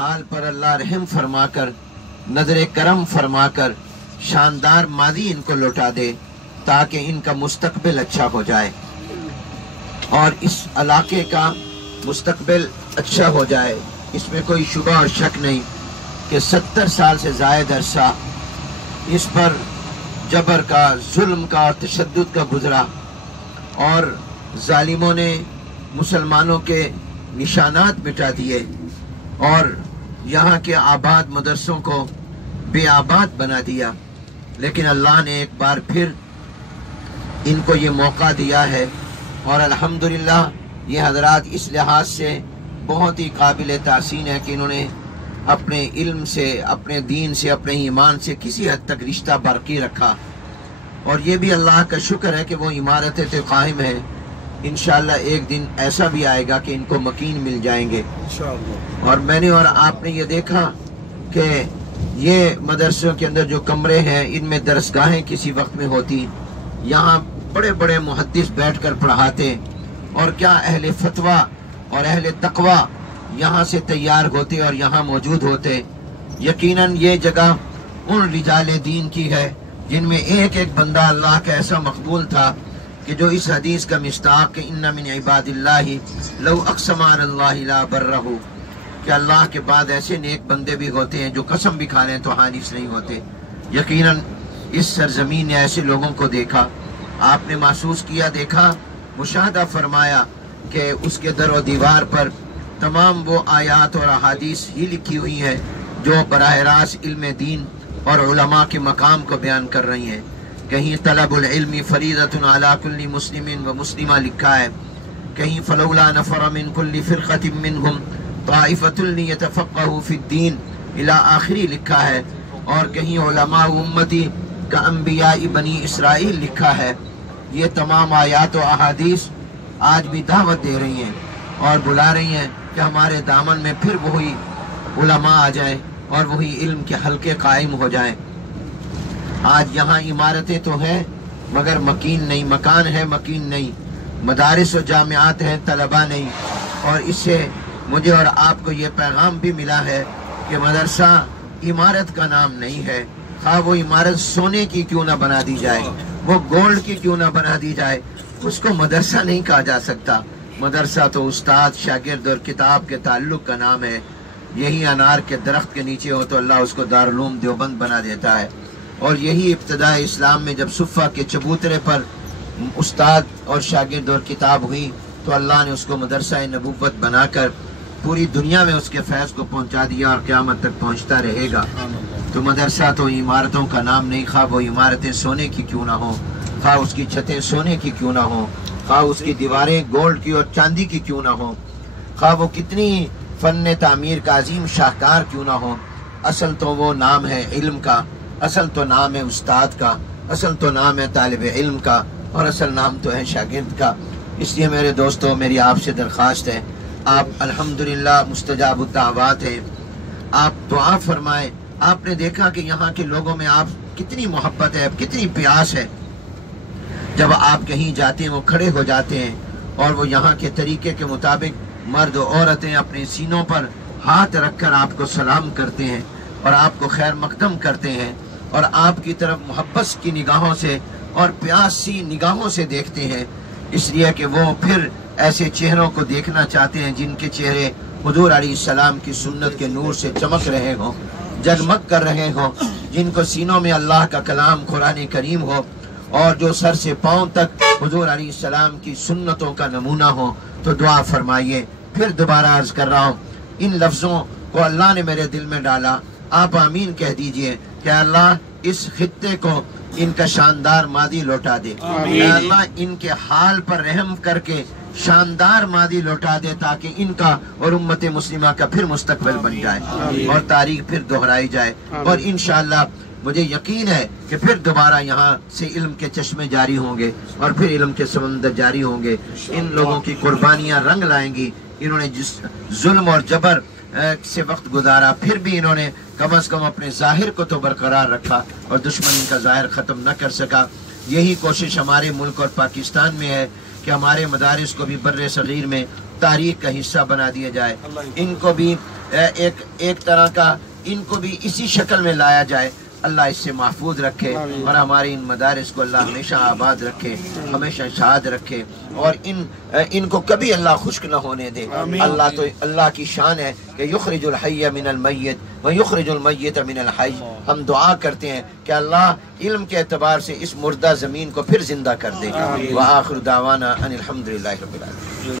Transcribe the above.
हाल पर अल्लाह रहम फरमा कर, नजर करम फरमा कर शानदार मादी इनको लौटा दे ताकि इनका मुस्तकबिल अच्छा हो जाए और इस इलाके का मुस्तकबिल अच्छा हो जाए। इसमें कोई शुबा और शक नहीं कि 70 साल से ज़ायद अरसा इस पर जबर का, जुल्म का और तशद्दुद का गुजरा और जालिमों ने मुसलमानों के निशानात मिटा दिए और यहाँ के आबाद मदरसों को बेआबाद बना दिया। लेकिन अल्लाह ने एक बार फिर इनको ये मौका दिया है और अल्हम्दुलिल्लाह ये हजरात इस लिहाज से बहुत ही काबिल तासीन है कि इन्होंने अपने इल्म से, अपने दीन से, अपने ईमान से किसी हद तक रिश्ता बाकी रखा और ये भी अल्लाह का शुक्र है कि वो इमारतें तो कायम है। इंशाअल्लाह एक दिन ऐसा भी आएगा कि इनको मकीन मिल जाएंगे इंशाअल्लाह। और मैंने और आपने ये देखा कि ये मदरसों के अंदर जो कमरे हैं इनमें दरसगाहें किसी वक्त में होती, यहाँ बड़े बड़े मुहद्दिस बैठकर पढ़ाते और क्या अहले फतवा और अहले तकवा यहाँ से तैयार होते और यहाँ मौजूद होते। यकीनन ये जगह उन रिजाले दीन की है जिनमें एक एक बंदा अल्लाह का ऐसा मकबूल था कि जो इस हदीस का मिस्ताक इन्ना मिन इबादिल्लाहि लौ अक़सम अलल्लाहि ला बर्रहु, कि अल्लाह के बाद ऐसे नेक बंदे भी होते हैं जो कसम भी खा लें तो हानिस नहीं होते। यकीनन इस सरजमीन ने ऐसे लोगों को देखा, आपने महसूस किया, देखा, मुशाहदा फरमाया कि उसके दर और दीवार पर तमाम वो आयात और अहादीस ही लिखी हुई हैं जो बराह रास्त इल्म दीन और उलमा के मकाम को बयान कर रही हैं। कहीं तलबुल इल्मी फरीदतुन अला कुल्ली मुस्लिमिन व मुस्लिमा लिखा है, कहीं फलौला नफर मिन कुल्ली फिरक़तिन मिनहुम ताइफ़तुन लियतफ़क़्क़हू फ़िद्दीन इला आखिरी लिखा है और कहीं उलमा उम्मती का अंबिया बनी इसराइल लिखा है। ये तमाम आयात और अहादीस आज भी दावत दे रही हैं और बुला रही हैं कि हमारे दामन में फिर वही उलमा आ जाए और वही इल्म के हलके कायम हो जाएं। आज यहाँ इमारतें तो हैं मगर मकीन नहीं, मकान है मकीन नहीं, मदारिस और जामियात हैं तलबा नहीं। और इससे मुझे और आपको ये पैगाम भी मिला है कि मदरसा इमारत का नाम नहीं है, हाँ वो इमारत सोने की क्यों ना बना दी जाए, वो गोल्ड की क्यों ना बना दी जाए, उसको मदरसा नहीं कहा जा सकता। मदरसा तो उस्ताद, शागिर्द और किताब के ताल्लुक का नाम है। यही अनार के दरख्त के नीचे हो तो अल्लाह उसको दारुल देवबंद बना देता है। और यही इब्तिदा इस्लाम में जब सुफ़ा के चबूतरे पर उस्ताद और शागिर्द और किताब हुई तो अल्लाह ने उसको मदरसा नबूवत बनाकर पूरी दुनिया में उसके फैज़ को पहुंचा दिया और क़यामत तक पहुंचता रहेगा। तो मदरसा तो इमारतों का नाम नहीं, खा वो इमारतें सोने की क्यों ना हो, खा उसकी छतें सोने की क्यों ना हो, खा उसकी दीवारें गोल्ड की और चांदी की क्यों ना हो, खा वो कितनी फ़न तामीर का अजीम शाहकार क्यों ना हो, असल तो वो नाम है इल्म का, असल तो नाम है उस्ताद का, असल तो नाम है तालिब इल्म का और असल नाम तो है शागिर्द का। इसलिए मेरे दोस्तों, मेरी आपसे दरख्वास्त है, आप अल्हम्दुलिल्लाह मुस्तजाब दावत हैं, आप दुआ फरमाएं। आपने देखा कि यहाँ के लोगों में आप कितनी मोहब्बत है, कितनी प्यास है। जब आप कहीं जाते हैं वो खड़े हो जाते हैं और वो यहाँ के तरीके के मुताबिक मर्द और औरतें अपने सीनों पर हाथ रखकर आपको सलाम करते हैं और आपको खैर मकदम करते हैं और आपकी तरफ मोहब्बत की निगाहों से और प्यास सी निगाहों से देखते हैं, इसलिए कि वो फिर ऐसे चेहरों को देखना चाहते हैं जिनके चेहरे हुजूर अलैहिस्सलाम की सुन्नत के नूर से चमक रहे हों, जगमग कर रहे हों, जिनको सीनों में अल्लाह का कलाम कुरान करीम हो और जो सर से पाँव तक हुजूर अलैहिस्सलाम की सुन्नतों का नमूना हो। तो दुआ फरमाइए। फिर दोबारा अर्ज कर रहा हूँ, इन लफ्ज़ों को अल्लाह ने मेरे दिल में डाला, आप आमीन कह दीजिए कि अल्लाह इस खित्ते को इनका शानदार मादी लौटा दे, अल्लाह इनके हाल पर रहम करके शानदार मादी लौटा दे ताकि इनका और उम्मत मुस्लिमा का फिर मुस्तकबिल बन जाए और तारीख फिर दोहराई जाए। और इंशाअल्लाह मुझे यकीन है कि फिर दोबारा यहाँ से इल्म के चश्मे जारी होंगे और फिर इल्म के समंदर जारी होंगे। इन लोगों की कुर्बानियाँ रंग लाएंगी। इन्होंने जिस जुल्म और जबर से वक्त गुजारा, फिर भी इन्होंने कम अज़ कम अपने ज़ाहिर को तो बरकरार रखा और दुश्मन इनका ज़ाहिर ख़त्म न कर सका। यही कोशिश हमारे मुल्क और पाकिस्तान में है कि हमारे मदारिस को भी बर्रे सगीर में तारीख का हिस्सा बना दिया जाए, इनको भी ایک طرح کا ان کو بھی اسی شکل میں لایا جائے. اللہ اس سے محفوظ رکھے اور ہمارے ان مدارس کو اللہ ہمیشہ آباد رکھے، ہمیشہ شاد رکھے، اور ان کو کبھی اللہ خشک نہ ہونے دے. اللہ کی شان ہے کہ یخرج الحی من المیت و یخرج المیت من الحی. ہم دعا کرتے ہیں کہ اللہ علم کے اعتبار سے اس مردہ زمین کو پھر زندہ کر دے. وآخر دعوانا ان الحمدللہ رب العالمین.